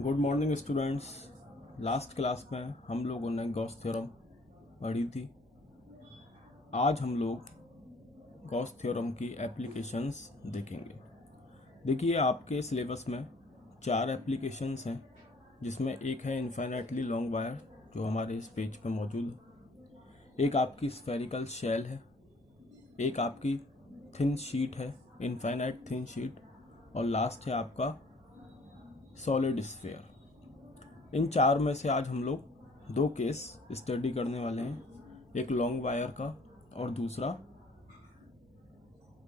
Good morning students. Last class में हम लोगों ने गॉस थ्योरम पढ़ी थी। आज हम लोग गॉस थ्योरम की एप्लीकेशंस देखेंगे। देखिए, आपके सिलेबस में 4 एप्लीकेशंस हैं, जिसमें एक है इनफाइनाइटली लॉन्ग वायर जो हमारे इस पेज पे मौजूद है, एक आपकी स्फेरिकल शेल है, एक आपकी थिन शीट है, इनफाइनाइट थिन शीट, और लास्ट है आपका सॉलिड स्फीयर। इन 4 में से आज हम लोग 2 केस स्टडी करने वाले हैं, एक लॉन्ग वायर का और दूसरा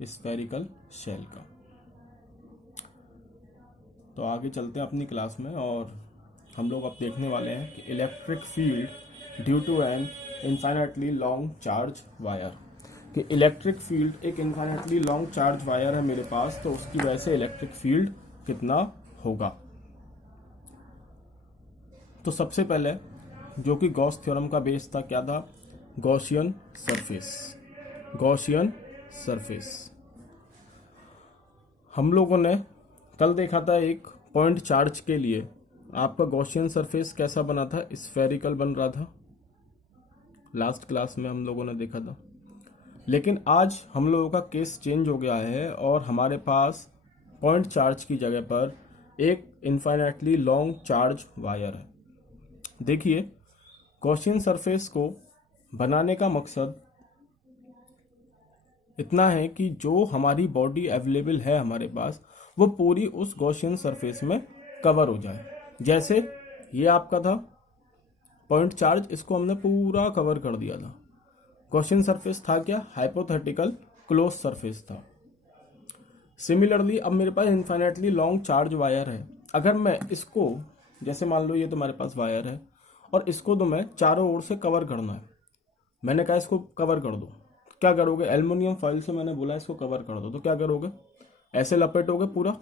स्फेरिकल शेल का। तो आगे चलते हैं अपनी क्लास में, और हम लोग अब देखने वाले हैं कि electric field due to an infinitely long charge wire. कि इलेक्ट्रिक फील्ड, एक इनफाइनाइटली लॉन्ग चार्ज वायर है मेरे पास, तो उसकी वजह से इलेक्ट्रिक फील्ड कितना होगा। तो सबसे पहले जो कि गॉस थ्योरम का बेस था, क्या था? Gaussian surface. गॉसियन सरफेस हम लोगों ने कल देखा था। एक पॉइंट चार्ज के लिए आपका गॉसियन सरफेस कैसा बना था? स्फेरिकल बन रहा था। लास्ट क्लास में हम लोगों ने देखा था। लेकिन आज हम लोगों का केस चेंज हो गया है और हमारे पास पॉइंट चार्ज की जगह पर एक इनफाइनाइटली लॉन्ग चार्ज वायर है। देखिए, गॉसियन सरफेस को बनाने का मकसद इतना है कि जो हमारी बॉडी अवेलेबल है हमारे पास, वो पूरी उस गॉसियन सरफेस में कवर हो जाए। जैसे ये आपका था पॉइंट चार्ज, इसको हमने पूरा कवर कर दिया था। गॉसियन सरफेस था क्या? हाइपोथेटिकल क्लोज सरफेस था। सिमिलरली अब मेरे पास इनफाइनाइटली लॉन्ग चार्ज वायर है। अगर मैं इसको, जैसे मान लो ये तुम्हारे पास वायर है और इसको तो मैं चारों ओर से कवर करना है। मैंने कहा इसको कवर कर दो, क्या करोगे? एल्युमिनियम फॉइल से मैंने बोला इसको कवर कर दो, तो क्या करोगे? ऐसे लपेटोगे पूरा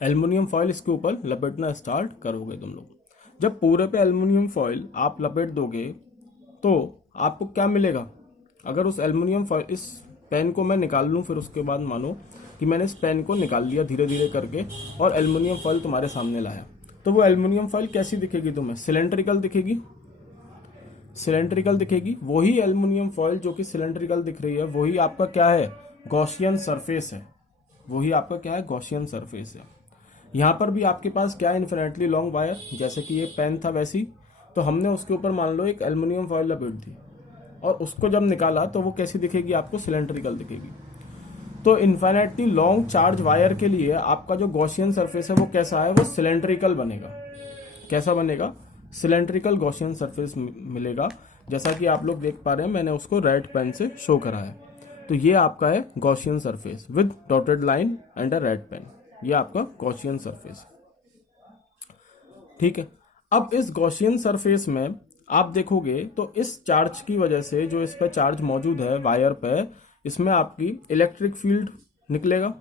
एल्युमिनियम फॉइल, इसके ऊपर लपेटना स्टार्ट करोगे तुम लोग। जब पूरे पे एल्युमिनियम फॉइल आप लपेट दोगे तो आपको क्या मिलेगा? अगर उस एल्युमिनियम फॉइल, इस पेन को मैं निकाल लूँ, फिर उसके बाद मानो कि मैंने इस पेन को निकाल लिया धीरे धीरे करके और एल्युमिनियम फॉइल तुम्हारे सामने लाया, तो वो एल्युमिनियम फॉइल कैसी दिखेगी तुम्हें? सिलेंड्रिकल दिखेगी। सिलेंड्रिकल दिखेगी। वही एल्युमिनियम फॉइल जो कि सिलेंड्रिकल दिख रही है, वही आपका क्या है? गॉसियन सरफेस है। वही आपका क्या है? गॉसियन सरफेस है। यहाँ पर भी आपके पास क्या है? Infinitely long wire. जैसे कि ये पेन था वैसी, तो हमने उसके ऊपर मान लो एक एल्युमिनियम फॉइल लपेट दी और उसको जब निकाला तो वो कैसी दिखेगी आपको? सिलेंड्रिकल दिखेगी। तो इनफाइनाइटली लॉन्ग चार्ज वायर के लिए आपका जो गॉसियन सरफेस है वो कैसा है? वो सिलेंड्रिकल बनेगा। कैसा बनेगा? सिलेंड्रिकल गॉसियन सरफेस मिलेगा। जैसा कि आप लोग देख पा रहे हैं, मैंने उसको रेड पेन से शो करा है। तो ये आपका है Gaussian surface with dotted line and a red pen. ये आपका गॉसियन सरफेस, ठीक है। अब इस गॉसियन सरफेस में आप देखोगे तो इस चार्ज की वजह से, जो इस पर चार्ज मौजूद है वायर पे, इसमें आपकी इलेक्ट्रिक फील्ड निकलेगा।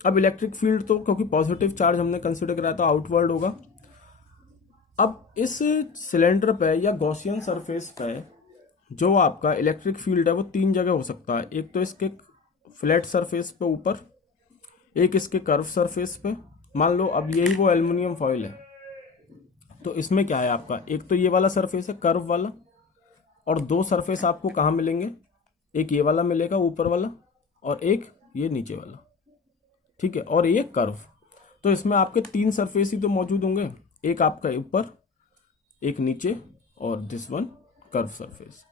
अब इलेक्ट्रिक फील्ड तो क्योंकि पॉजिटिव चार्ज हमने कंसिडर कराया था, आउटवर्ड होगा। अब इस सिलेंडर पे या गॉसियन सरफेस पे जो आपका इलेक्ट्रिक फील्ड है वो 3 जगह हो सकता है। एक तो इसके फ्लैट सरफेस पे ऊपर, एक इसके कर्व सरफेस पे। मान लो अब यही वो एल्युमिनियम फॉइल है, तो इसमें क्या है आपका? एक तो ये वाला सरफेस है कर्व वाला, और 2 सरफेस आपको कहाँ मिलेंगे? एक ये वाला मिलेगा ऊपर वाला, और एक ये नीचे वाला, ठीक है, और ये कर्व। तो इसमें आपके 3 सरफेस ही तो मौजूद होंगे, एक आपका ऊपर, एक नीचे, और दिस वन कर्व सरफेस।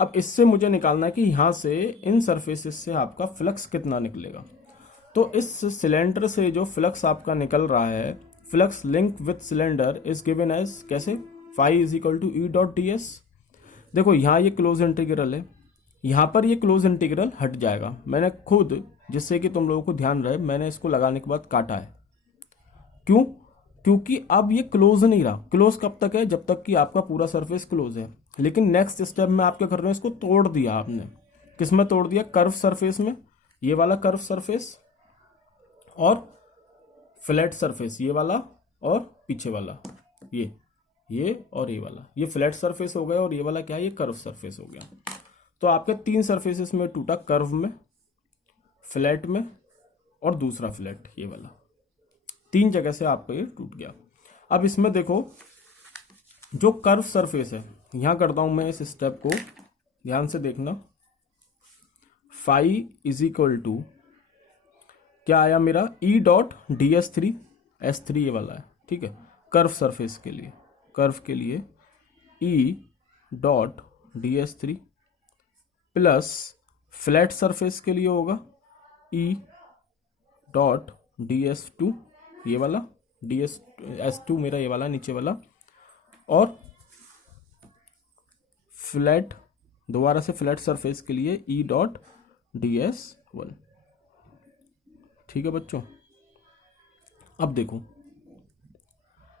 अब इससे मुझे निकालना है कि यहां से इन सरफेसेस से आपका फ्लक्स कितना निकलेगा। तो इस सिलेंडर से जो फ्लक्स आपका निकल रहा है, flux link with cylinder is given as कैसे? Phi is equal to E dot D S. देखो यहाँ ये क्लोज इंटीग्रल है, यहाँ पर ये क्लोज इंटीग्रल हट जाएगा। मैंने खुद, जिससे कि तुम लोगों को ध्यान रहे, मैंने इसको लगाने के बाद काटा है। क्यों? क्योंकि अब ये क्लोज नहीं रहा। क्लोज कब तक है? जब तक कि आपका पूरा सरफेस क्लोज है। लेकिन नेक्स्ट स्टेप में आप क्या कर रहे हो? इसको तोड़ दिया आपने। किस में तोड़ दिया? कर्व सरफेस में। ये वाला कर्व सरफेस और फ्लैट सरफेस, ये वाला और पीछे वाला, ये और ये वाला, ये फ्लैट सरफेस हो गया, और ये वाला क्या है? ये कर्व सरफेस हो गया। तो आपके 3 सरफेसेस में टूटा, कर्व में, फ्लैट में, और दूसरा फ्लैट ये वाला। 3 जगह से आपका ये टूट गया। अब इसमें देखो जो कर्व सरफेस है, यहां करता हूं मैं इस स्टेप को, ध्यान से देखना। फाई इज इक्वल टू क्या आया मेरा, ई dot D S three, S three ये वाला है, ठीक है, कर्व सरफेस के लिए, कर्व के लिए E dot D S three plus flat surface के लिए होगा E dot D S two, ये वाला डी एस टू मेरा ये वाला नीचे वाला, और फ्लैट, दोबारा से फ्लैट सरफेस के लिए E dot D S one. ठीक है बच्चों, अब देखो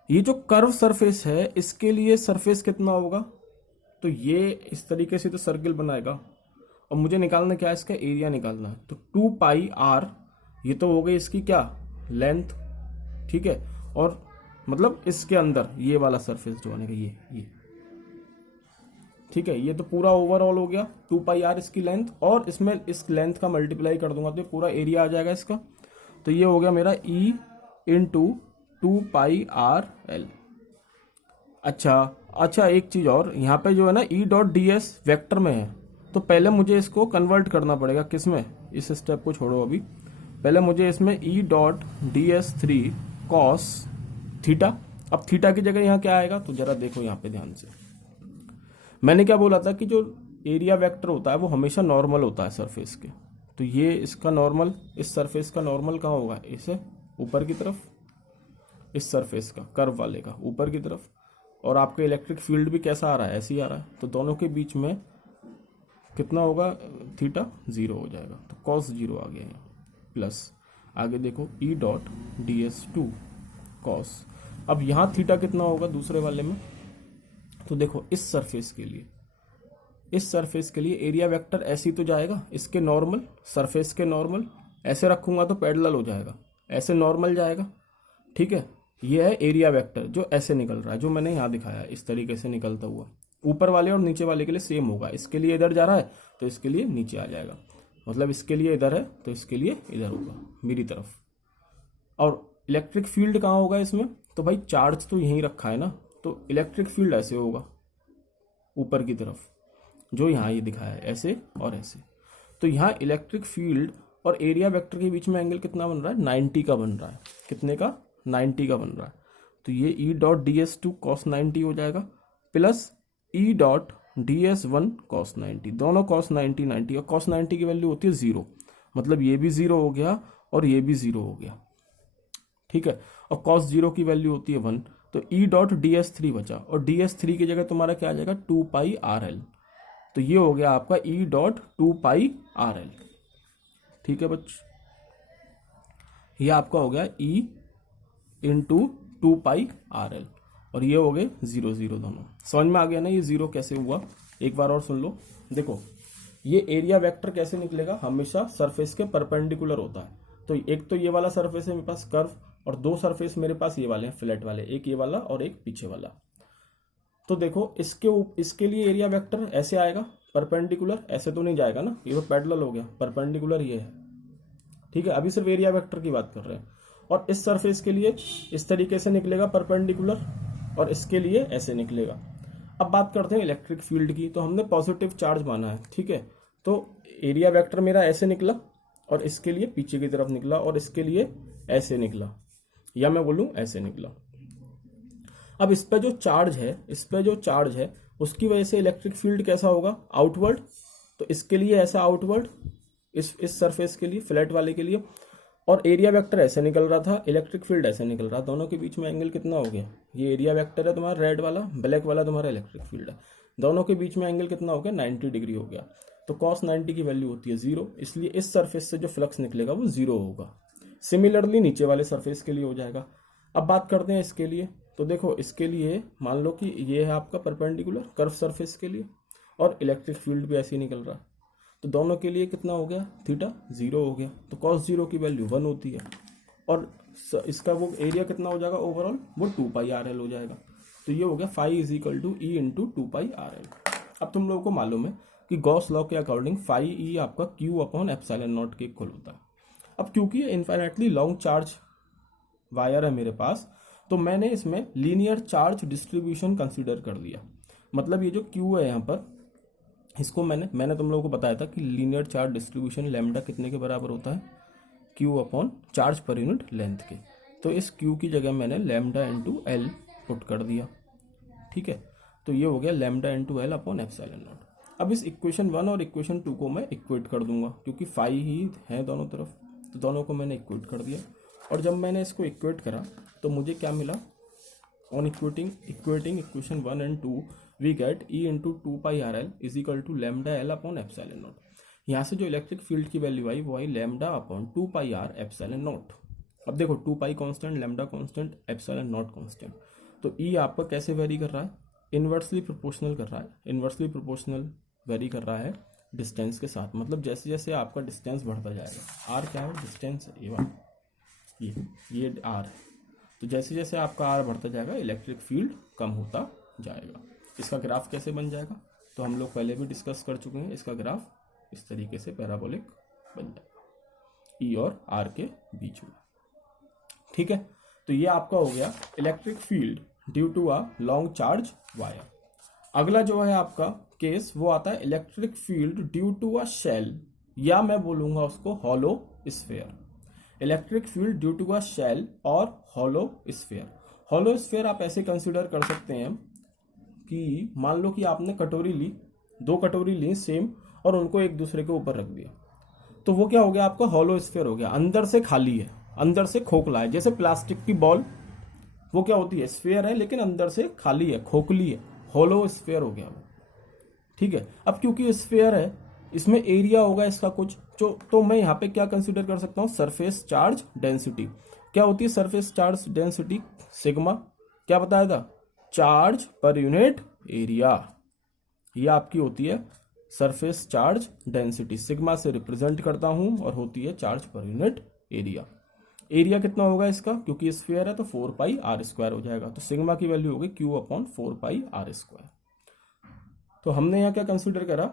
ये जो कर्व सरफेस है इसके लिए सरफेस कितना होगा, तो ये इस तरीके से तो सर्किल बनाएगा और मुझे निकालना क्या है, इसका एरिया निकालना है। तो 2 पाई आर, ये तो हो गई इसकी क्या लेंथ, ठीक है, और मतलब इसके अंदर ये वाला सरफेस जो बनेगा ये, ठीक है, ये तो पूरा ओवरऑल हो गया 2 पाई आर इसकी लेंथ, और इसमें इस लेंथ का मल्टीप्लाई कर दूंगा तो ये पूरा एरिया आ जाएगा इसका। तो ये हो गया मेरा ई इंटू 2 पाई आर एल। अच्छा एक चीज और, यहाँ पे जो है ना ई डॉट डी एस वैक्टर में है, तो पहले मुझे इसको कन्वर्ट करना पड़ेगा किस में, इस स्टेप को छोड़ो अभी, पहले मुझे इसमें ई dot D S three cos theta, अब थीटा की जगह यहाँ क्या आएगा, तो जरा देखो यहाँ पे ध्यान से, मैंने क्या बोला था कि जो एरिया वेक्टर होता है वो हमेशा नॉर्मल होता है सरफेस के, तो ये इसका नॉर्मल, इस सरफेस का नॉर्मल कहाँ होगा, इसे ऊपर की तरफ, इस सरफेस का कर्व वाले का ऊपर की तरफ, और आपका इलेक्ट्रिक फील्ड भी कैसा आ रहा है, ऐसे ही आ रहा है, तो दोनों के बीच में कितना होगा, थीटा 0 हो जाएगा, तो कॉस 0 आ गया यहाँ, प्लस आगे देखो E dot D S two cos, अब यहाँ थीटा कितना होगा दूसरे वाले में, तो देखो इस सरफेस के लिए, इस सरफेस के लिए एरिया वेक्टर ऐसे ही तो जाएगा, इसके नॉर्मल, सरफेस के नॉर्मल, ऐसे रखूंगा तो पैरेलल हो जाएगा, ऐसे नॉर्मल जाएगा, ठीक है, ये है एरिया वेक्टर जो ऐसे निकल रहा है, जो मैंने यहाँ दिखाया इस तरीके से निकलता हुआ, ऊपर वाले और नीचे वाले के लिए सेम होगा, इसके लिए इधर जा रहा है तो इसके लिए नीचे आ जाएगा, मतलब इसके लिए इधर है तो इसके लिए इधर होगा मेरी तरफ। और इलेक्ट्रिक फील्ड कहाँ होगा इसमें, तो भाई चार्ज तो यहीं रखा है ना, तो इलेक्ट्रिक फील्ड ऐसे होगा ऊपर की तरफ, जो यहाँ ये दिखाया है ऐसे और ऐसे, तो यहाँ इलेक्ट्रिक फील्ड और एरिया वेक्टर के बीच में एंगल कितना बन रहा है, 90 का बन रहा है, कितने का, 90 का बन रहा है, तो ये E dot D S two cos 90 हो जाएगा, plus E dot D S one cos 90, दोनों कॉस 90 90, और कॉस 90 की वैल्यू होती है 0, मतलब ये भी 0 हो गया और ये भी 0 हो गया, ठीक है, और कॉस 0 की वैल्यू होती है 1, तो ई डॉट डी एस थ्री बचा, और डी एस थ्री की जगह तुम्हारा क्या आ जाएगा 2 पाई आर एल, तो ये हो गया आपका E dot 2 pi R L, ठीक है बच्चों, ये आपका हो गया ई इंटू 2 पाई आर एल, और ये हो गए 0 0 दोनों, समझ में आ गया ना ये 0 कैसे हुआ, एक बार और सुन लो, देखो ये एरिया वेक्टर कैसे निकलेगा, हमेशा सरफेस के परपेंडिकुलर होता है, तो एक तो ये वाला सरफेस है मेरे पास कर्व, और 2 सरफेस मेरे पास ये वाले हैं फ्लैट वाले, एक ये वाला और एक पीछे वाला, तो देखो इसके लिए एरिया वेक्टर ऐसे आएगा परपेंडिकुलर, ऐसे तो नहीं जाएगा ना, ये तो पैरेलल हो गया, परपेंडिकुलर ये है, ठीक है, अभी सिर्फ एरिया वेक्टर की बात कर रहे हैं, और इस सरफेस के लिए इस तरीके से निकलेगा परपेंडिकुलर, और इसके लिए ऐसे निकलेगा। अब बात करते हैं इलेक्ट्रिक फील्ड की, तो हमने पॉजिटिव चार्ज माना है, ठीक है, तो एरिया वेक्टर मेरा ऐसे निकला, और इसके लिए पीछे की तरफ निकला, और इसके लिए ऐसे निकला, या मैं बोलूं ऐसे निकला। अब इस पे जो चार्ज है उसकी वजह से इलेक्ट्रिक फील्ड कैसा होगा, आउटवर्ड, तो इसके लिए ऐसा आउटवर्ड, इस सरफेस के लिए फ्लैट वाले के लिए, और एरिया वेक्टर ऐसे निकल रहा था, इलेक्ट्रिक फील्ड ऐसे निकल रहा, दोनों के बीच में एंगल कितना हो गया, ये एरिया वेक्टर है तुम्हारा रेड वाला, ब्लैक वाला तुम्हारा इलेक्ट्रिक फील्ड है, दोनों के बीच में एंगल कितना हो गया, 90 डिग्री हो गया, तो cos 90 की वैल्यू होती है 0, इसलिए इस सरफेस से जो फ्लक्स निकलेगा वो 0 होगा। सिमिलरली नीचे वाले सरफेस के लिए हो जाएगा। अब बात करते हैं इसके लिए, तो देखो इसके लिए मान लो कि ये है आपका परपेंडिकुलर कर्व सरफेस के लिए, और इलेक्ट्रिक फील्ड भी ऐसे ही निकल रहा है, तो दोनों के लिए कितना हो गया, थीटा 0 हो गया, तो cos 0 की वैल्यू 1 होती है, और इसका वो एरिया कितना हो जाएगा ओवरऑल, वो 2 पाई आर एल हो जाएगा, तो ये हो गया phi is equal to E into 2 pi R L. अब तुम लोगों को मालूम है कि गॉस लॉ के अकॉर्डिंग फाई ई आपका क्यू अपॉन एप्सिलॉन नॉट के इक्वल होता है। अब क्योंकि ये इन्फाइनाइटली लॉन्ग चार्ज वायर है मेरे पास, तो मैंने इसमें लीनियर चार्ज डिस्ट्रीब्यूशन कंसीडर कर लिया। मतलब ये जो क्यू है यहाँ पर, इसको मैंने तुम लोगों को बताया था कि लीनियर चार्ज डिस्ट्रीब्यूशन लैम्डा कितने के बराबर होता है, Q upon charge per unit length के। तो इस क्यू की जगह मैंने लैम्डा इंटू एल पुट कर दिया, ठीक है। तो ये हो गया lambda into L upon epsilon naught. अब इस इक्वेशन 1 और इक्वेशन 2 को मैं इक्वेट कर दूंगा, क्योंकि फाई ही है दोनों तरफ, तो दोनों को मैंने इक्वेट कर दिया। और जब मैंने इसको इक्वेट करा तो मुझे क्या मिला, on equating equation 1 and 2 we get E into 2 pi R L is equal to lambda L upon epsilon naught. यहाँ से जो इलेक्ट्रिक फील्ड की वैल्यू आई वो आई lambda upon 2 pi R epsilon naught. अब देखो 2 pi constant, lambda constant, epsilon naught constant. तो ई आपका कैसे वेरी कर रहा है, इन्वर्सली प्रोपोर्शनल कर रहा है, इन्वर्सली प्रोपोर्शनल वेरी कर रहा है डिस्टेंस के साथ। मतलब जैसे जैसे आपका डिस्टेंस बढ़ता जाएगा, आर क्या है, डिस्टेंस है, ये बात, ये आर है, तो जैसे जैसे आपका आर बढ़ता जाएगा इलेक्ट्रिक फील्ड कम होता जाएगा। इसका ग्राफ कैसे बन जाएगा, तो हम लोग पहले भी डिस्कस कर चुके हैं। इसका ग्राफ इस तरीके से पैराबोलिक बन जाएगा ई और आर के बीच में, ठीक है। तो ये आपका हो गया electric field due to a long charge wire. अगला जो है आपका केस वो आता है electric field due to a shell, या मैं बोलूंगा उसको hollow sphere. Electric field due to a shell और हॉलो स्फीयर। हॉलो स्फीयर आप ऐसे कंसिडर कर सकते हैं कि मान लो कि आपने कटोरी ली, 2 कटोरी ली सेम, और उनको एक दूसरे के ऊपर रख दिया, तो वो क्या हो गया, आपका हॉलो स्फीयर हो गया। अंदर से खाली है, अंदर से खोखला है, जैसे प्लास्टिक की बॉल, वो क्या होती है, स्फीयर है लेकिन अंदर से खाली है, खोखली है, हॉलो स्फीयर हो गया वो, ठीक है। अब क्योंकि स्फीयर है, इसमें एरिया होगा इसका कुछ जो, तो मैं यहाँ पे क्या कंसीडर कर सकता हूँ, सरफेस चार्ज डेंसिटी। क्या होती है सरफेस चार्ज डेंसिटी, सिग्मा, क्या बताया था, चार्ज पर यूनिट एरिया। ये आपकी होती है सरफेस चार्ज डेंसिटी, सिग्मा से रिप्रेजेंट करता हूं और होती है charge per unit area. Area कितना होगा इसका, क्योंकि स्फीयर है तो 4 पाई आर स्क्वायर हो जाएगा, तो सिग्मा की वैल्यू होगी Q upon 4 pi R square. तो हमने यहाँ क्या कंसीडर करा,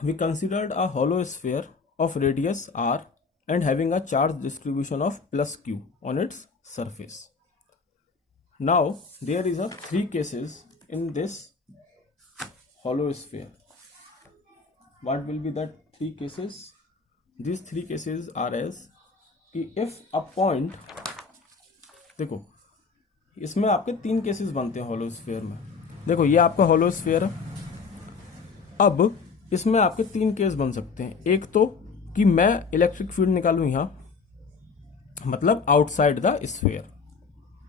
we considered a hollow sphere of radius R and having a charge distribution of plus Q on its surface. Now there is a 3 cases in this hollow sphere. What will be that 3 cases? These 3 cases are as कि if a point, देखो इसमें आपके 3 cases बनते हैं hollow sphere में। देखो ये आपका हॉलो स्फीयर है, अब इसमें आपके 3 केस बन सकते हैं। एक तो कि मैं इलेक्ट्रिक फील्ड निकालूं यहाँ, मतलब outside the sphere,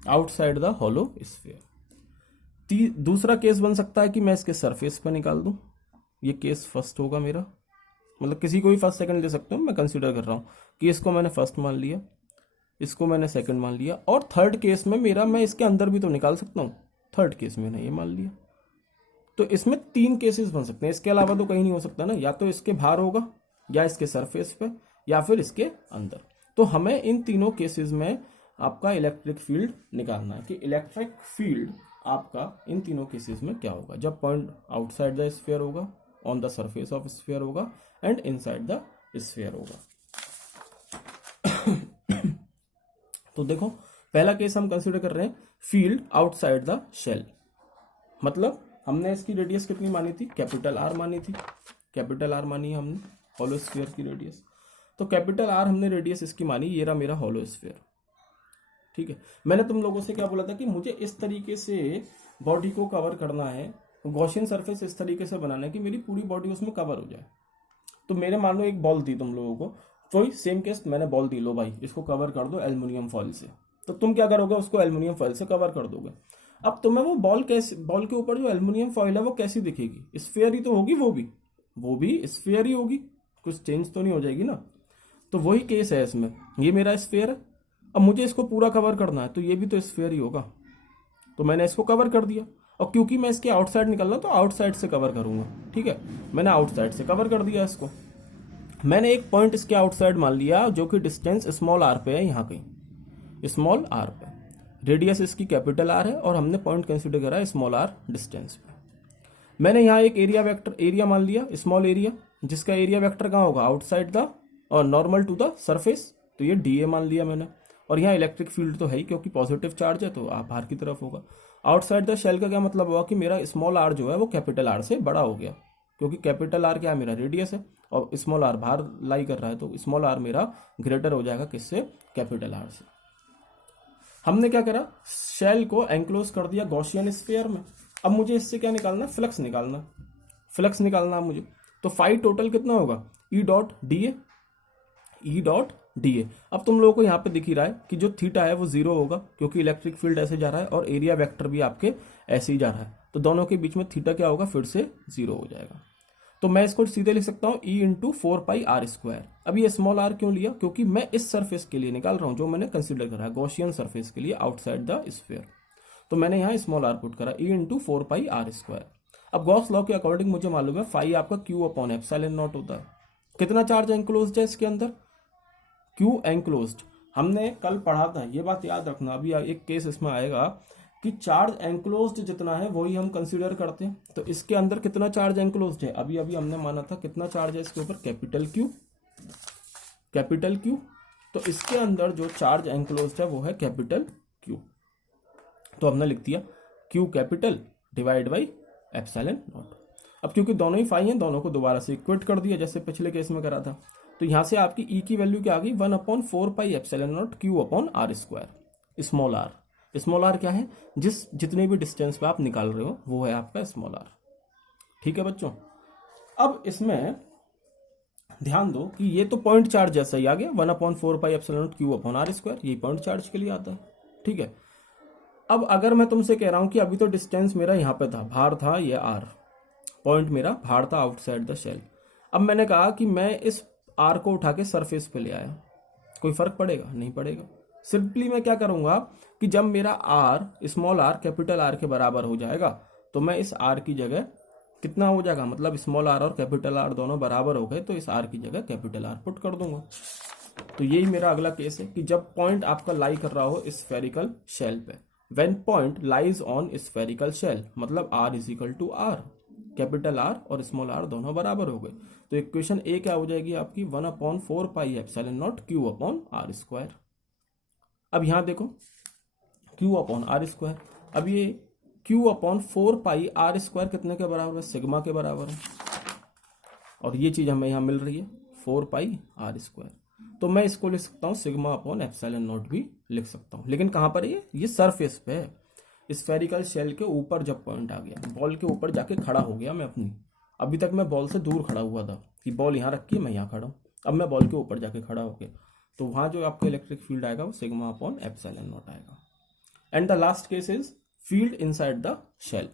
outside the hollow sphere. दूसरा केस बन सकता है कि मैं इसके सरफेस पर निकाल दूं, ये केस फर्स्ट होगा मेरा, मतलब किसी को भी फर्स्ट सेकंड ले सकते हो, मैं कंसीडर कर रहा हूं कि इसको मैंने फर्स्ट मान लिया, इसको मैंने सेकंड मान लिया, और थर्ड केस में मेरा, मैं इसके अंदर भी तो निकाल सकता हूं, थर्ड केस में मैंने ये मान लिया। तो इसमें 3 केसेस बन सकते हैं, इसके अलावा तो कहीं नहीं हो सकता ना, या तो इसके बाहर होगा, या इसके सरफेस पे, या फिर इसके अंदर। तो हमें इन तीनों केसेस में आपका इलेक्ट्रिक फील्ड निकालना है कि इलेक्ट्रिक फील्ड आपका इन तीनों केसेस में क्या होगा, जब पॉइंट आउटसाइड द स्फीयर होगा, on the surface of sphere होगा, एंड इनसाइड द स्फीयर होगा। तो देखो पहला केस हम कंसीडर कर रहे हैं फील्ड आउटसाइड द शेल, मतलब हमने इसकी रेडियस कितनी मानी थी, कैपिटल आर मानी थी, कैपिटल आर मानी हमने हॉलो स्फीयर की रेडियस। तो कैपिटल आर हमने रेडियस इसकी मानी, ये रहा मेरा हॉलो स्फीयर, ठीक है। मैंने तुम लोगों से क्या बोला था कि मुझे इस तरीके से बॉडी को कवर करना है, गॉसियन सरफेस इस तरीके से बनाना है कि मेरी पूरी बॉडी उसमें कवर हो जाए। तो मेरे मान लो एक बॉल दी तुम लोगों को, वही सेम केस मैंने बॉल दी, लो भाई इसको कवर कर दो एल्युमिनियम फॉइल से, तो तुम क्या करोगे, उसको एल्युमिनियम फॉइल से कवर कर दोगे। अब तुम्हें वो बॉल कैसे, बॉल के ऊपर जो एल्युमिनियम फॉइल है वो कैसी दिखेगी, स्फीयर ही तो होगी, वो भी स्फीयर ही होगी, कुछ चेंज तो नहीं हो जाएगी ना। तो वही केस है इसमें, ये मेरा स्फीयर है, अब मुझे इसको पूरा कवर करना है, तो ये भी तो स्फीयर ही होगा, तो मैंने इसको कवर कर दिया। और क्योंकि मैं इसके आउटसाइड निकल रहा हूं तो आउटसाइड से कवर करूंगा, ठीक है, मैंने आउटसाइड से कवर कर दिया इसको। मैंने एक पॉइंट इसके आउटसाइड मान लिया जो कि डिस्टेंस स्मॉल आर पे है, यहाँ कहीं स्मॉल आर पे, रेडियस इसकी कैपिटल आर है, और हमने पॉइंट कंसिडर करा स्मॉल आर डिस्टेंस पे। मैंने यहाँ एक एरिया वेक्टर, एरिया मान लिया, स्मॉल एरिया, जिसका एरिया वेक्टर कहाँ होगा, आउटसाइड द और नॉर्मल टू द सरफेस, तो ये डीए मान लिया मैंने। और यहाँ इलेक्ट्रिक फील्ड तो है ही, क्योंकि पॉजिटिव चार्ज है तो आप बाहर की तरफ होगा। आउटसाइड द शेल का क्या मतलब हुआ कि मेरा स्मॉल आर जो है वो कैपिटल आर से बड़ा हो गया, क्योंकि कैपिटल आर क्या है, मेरा रेडियस है, और स्मॉल आर बाहर लाई कर रहा है, तो स्मॉल आर मेरा ग्रेटर हो जाएगा किससे, कैपिटल आर से। हमने क्या करा, शेल को एंक्लोज कर दिया गॉसियन स्फीयर में। अब मुझे इससे क्या निकालना, फ्लक्स निकालना, फ्लक्स निकालना मुझे। तो फाई टोटल कितना होगा, E dot D A, E dot D A. अब तुम लोगों को यहाँ पे दिख ही रहा है कि जो थीटा है वो जीरो होगा, क्योंकि इलेक्ट्रिक फील्ड ऐसे जा रहा है और एरिया वेक्टर भी आपके ऐसे ही जा रहा है, तो दोनों के बीच में थीटा क्या होगा, फिर से जीरो हो जाएगा। तो मैं इसको सीधे लिख सकता हूँ ई इंटू 4πr²। अब ये स्मॉल आर क्यों लिया, क्योंकि मैं इस सरफेस के लिए निकाल रहा हूँ जो मैंने कंसिडर करा है, गॉसियन सरफेस के लिए आउटसाइड द स्फीयर। तो मैंने यहाँ स्मॉल आर पुट करा, ई इंटू 4πr²। अब गॉस लॉ के अकॉर्डिंग मुझे मालूम है फाई आपका क्यू अपॉन एप्सिलॉन नॉट होता है। कितना चार्ज एंक्लोज्ड है इसके अंदर, क्यू एंक्लोज्ड। हमने कल पढ़ा था, ये बात याद रखना। अभी एक केस इसमें आएगा कि चार्ज एंक्लोज्ड जितना है वही हम कंसीडर करते हैं। तो इसके अंदर कितना चार्ज एंक्लोज्ड है, अभी अभी हमने माना था कितना चार्ज है इसके ऊपर, कैपिटल क्यू, कैपिटल क्यू। तो इसके अंदर जो चार्ज एंक्लोज्ड है वो है कैपिटल क्यू। तो हमने लिख दिया Q capital divide by epsilon naught. अब क्योंकि दोनों ही फाई हैं, दोनों को दोबारा से इक्वेट कर दिया जैसे पिछले केस में करा था। तो यहां से आपकी ई की वैल्यू क्या आ गई, 1/4πε0 Q upon r²। Small R, small R क्या है, जितने भी डिस्टेंस पे आप निकाल रहे हो वो है आपका स्मॉल आर। ठीक है बच्चों। अब इसमें ध्यान दो कि ये तो पॉइंट चार्ज जैसा ही आ गया, 1/4πε0 क्यू अपॉन r², ये पॉइंट चार्ज के लिए आता है। ठीक है। अब अगर मैं तुमसे कह रहा हूं कि अभी तो डिस्टेंस मेरा यहां पे था, भार था ये आर, पॉइंट मेरा भार था आउटसाइड द शेल। अब मैंने कहा कि मैं इस आर को उठा के सरफेस पे ले आया, कोई फर्क पड़ेगा, नहीं पड़ेगा। सिंपली मैं क्या करूंगा कि जब मेरा R, small R capital R के बराबर हो जाएगा, तो मैं इस आर की जगह कितना हो जाएगा, मतलब स्मॉल आर और कैपिटल आर दोनों बराबर हो गए, तो इस आर की जगह कैपिटल आर पुट कर दूंगा। तो यही मेरा अगला केस है कि जब पॉइंट आपका लाई कर रहा हो स्फेरिकल शेल पे, when point lies on spherical shell, मतलब R is equal to R, capital R और स्मॉल आर दोनों बराबर हो गए। तो इक्वेशन ए क्या हो जाएगी आपकी, 1/4πε0 क्यू अपॉन r²। अब यहां देखो क्यू अपॉन r², अब ये क्यू अपॉन 4πr² कितने के बराबर है, सिग्मा के बराबर है, और ये चीज हमें यहां मिल रही है 4πr²। तो मैं इसको लिख सकता हूं सिग्मा अपॉन एप्सिलॉन नॉट भी लिख सकता हूं, लेकिन कहां पर है ये सरफेस पे है, स्फेरिकल शेल के ऊपर जब पॉइंट आ गया, बॉल के ऊपर जाके खड़ा हो गया मैं अपनी। अभी तक मैं बॉल से दूर खड़ा हुआ था कि बॉल यहाँ रखी है, मैं यहाँ खड़ा हूँ, अब मैं बॉल के ऊपर जाके खड़ा हो गया, तो वहां जो आपका इलेक्ट्रिक फील्ड आएगा वो सिग्मा अपॉन एप्सिलॉन नॉट आएगा। And the last case is field inside the shell.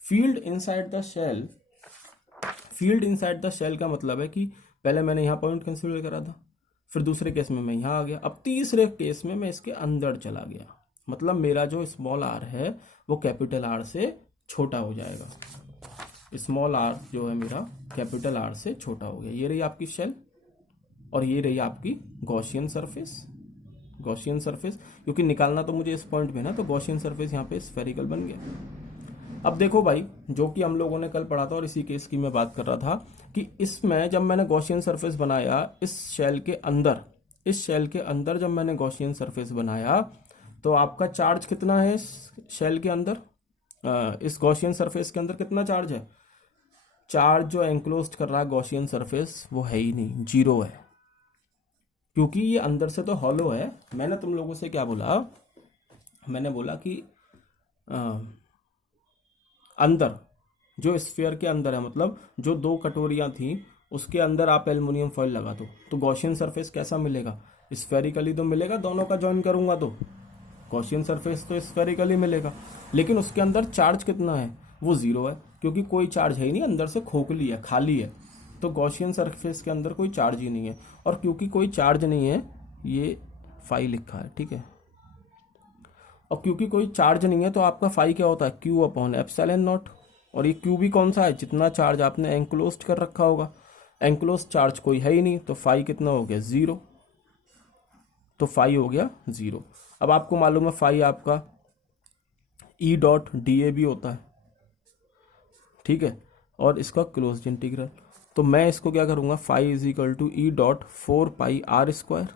Field inside the shell, field inside the shell का मतलब है कि पहले मैंने यहाँ पॉइंट कंसीडर करा था, फिर दूसरे केस में मैं यहाँ आ गया, अब तीसरे केस में मैं इसके अंदर चला गया, मतलब मेरा जो स्मॉल आर है वो कैपिटल आर से छोटा हो जाएगा। स्मॉल आर जो है मेरा कैपिटल आर से छोटा हो गया। ये रही आपकी शेल और ये रही आपकी गॉसियन सरफेस, गॉसियन सरफेस, क्योंकि निकालना तो मुझे इस पॉइंट में ना, तो गॉसियन सरफेस यहाँ पे स्फेरिकल बन गया। अब देखो भाई, जो कि हम लोगों ने कल पढ़ा था और इसी केस की मैं बात कर रहा था कि इसमें जब मैंने गॉसियन सरफेस बनाया इस शेल के अंदर, इस शेल के अंदर जब मैंने गॉसियन सरफेस बनाया, तो आपका चार्ज कितना है इस शेल के अंदर, इस गॉसियन सरफेस के अंदर कितना चार्ज है, चार्ज जो एंक्लोज्ड कर रहा है गॉसियन सरफेस वो है ही नहीं, जीरो है, क्योंकि ये अंदर से तो हॉलो है। मैंने तुम लोगों से क्या बोला, मैंने बोला कि अंदर जो स्फीयर के अंदर है, मतलब जो दो कटोरियां थी उसके अंदर आप एल्युमिनियम फॉइल लगा दो, तो गॉसियन सरफेस कैसा मिलेगा, स्फेरिकली तो मिलेगा, दोनों का ज्वाइन करूंगा तो गॉसियन सरफेस तो स्फेरिकली मिलेगा, लेकिन उसके अंदर चार्ज कितना है, वो जीरो है, क्योंकि कोई चार्ज है ही नहीं, अंदर से खोखली है, खाली है, तो गॉसियन सरफेस के अंदर कोई चार्ज ही नहीं है। और क्योंकि कोई चार्ज नहीं है, ये फाई लिखा है, ठीक है, और क्योंकि कोई चार्ज नहीं है तो आपका फाई क्या होता है, क्यू अपॉन एप्सिलॉन नॉट, और ये क्यू भी कौन सा है, जितना चार्ज आपने एंक्लोज्ड कर रखा होगा, एंक्लोज्ड चार्ज कोई है ही नहीं, तो फाई कितना हो गया, जीरो, तो फाई हो गया जीरो। अब आपको मालूम है फाई आपका ई डॉट डी ए भी होता है, ठीक है, और इसका क्लोज्ड इंटीग्रल, तो मैं इसको क्या करूंगा, phi is equal to E dot 4πr²।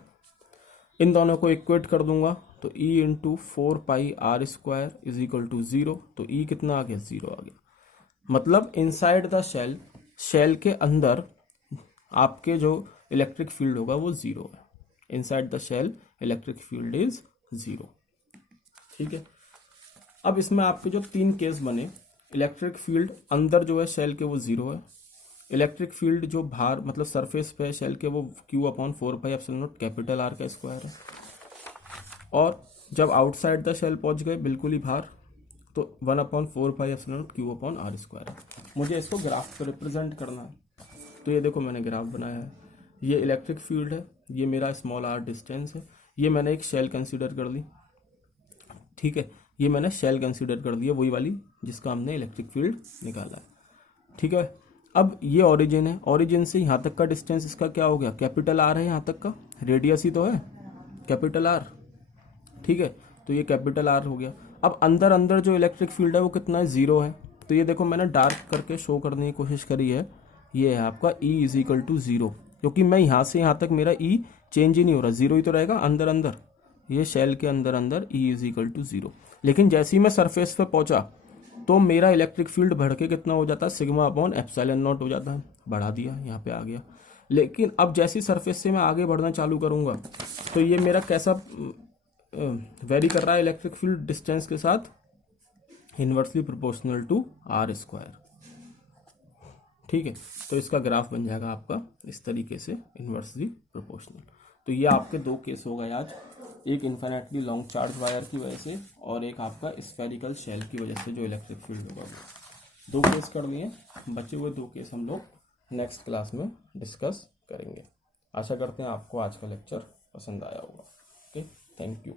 इन दोनों को इक्वेट कर दूंगा तो E into 4πr² is equal to 0, तो E कितना आ गया, 0 आ गया। मतलब इनसाइड द शेल, शेल के अंदर आपके जो इलेक्ट्रिक फील्ड होगा वो 0 है। Inside the shell electric field is 0। ठीक है, अब इसमें आपके जो 3 केस बने, इलेक्ट्रिक फील्ड अंदर जो है शेल के वो 0 है, इलेक्ट्रिक फील्ड जो बाहर मतलब सरफेस पे है शेल के वो Q/4πε0 कैपिटल R का स्क्वायर है, और जब आउटसाइड द शेल पहुंच गए बिल्कुल ही बाहर तो 1/4πε0 Q/r² है। मुझे इसको ग्राफ पे रिप्रेजेंट करना है, तो ये देखो मैंने ग्राफ बनाया है, ये इलेक्ट्रिक फील्ड है, ये मेरा स्मॉल r डिस्टेंस है, ये मैंने एक शेल कंसीडर कर ली। ठीक है, ये मैंने शेल कंसीडर कर दिया, वही वाली जिसका हमने इलेक्ट्रिक फील्ड निकाला है। ठीक है, अब ये ओरिजिन है, ओरिजिन से यहाँ तक का डिस्टेंस इसका क्या हो गया, कैपिटल R है, यहाँ तक का रेडियस ही तो है कैपिटल R। ठीक है, तो ये कैपिटल R हो गया। अब अंदर अंदर जो इलेक्ट्रिक फील्ड है वो कितना है, 0 है। तो ये देखो मैंने डार्क करके शो करने की कोशिश करी है, ये है आपका E इज इक्वल टू 0, क्योंकि मैं यहाँ से यहाँ तक मेरा E चेंज ही नहीं हो रहा, 0 ही तो रहेगा अंदर अंदर, ये शेल के अंदर अंदर E इज इक्वल टू 0। लेकिन जैसे ही मैं सरफेस पे पहुंचा तो मेरा इलेक्ट्रिक फील्ड बढ़ के कितना हो जाता है, σ/ε0 हो जाता है, बढ़ा दिया यहाँ पे आ गया। लेकिन अब जैसी सरफेस से मैं आगे बढ़ना चालू करूंगा तो ये मेरा कैसा वेरी कर रहा है, इलेक्ट्रिक फील्ड डिस्टेंस के साथ इनवर्सली प्रोपोर्शनल टू R²। ठीक है, तो इसका ग्राफ बन जाएगा आपका इस तरीके से, इनवर्सली प्रोपोर्शनल। तो ये आपके 2 केस हो गए आज, एक इन्फिनेटली लॉन्ग चार्ज वायर की वजह से और एक आपका स्फेरिकल शेल की वजह से जो इलेक्ट्रिक फील्ड होगा। 2 केस कर लिए, बचे हुए 2 केस हम लोग नेक्स्ट क्लास में डिस्कस करेंगे। आशा करते हैं आपको आज का लेक्चर पसंद आया होगा। Okay, thank you.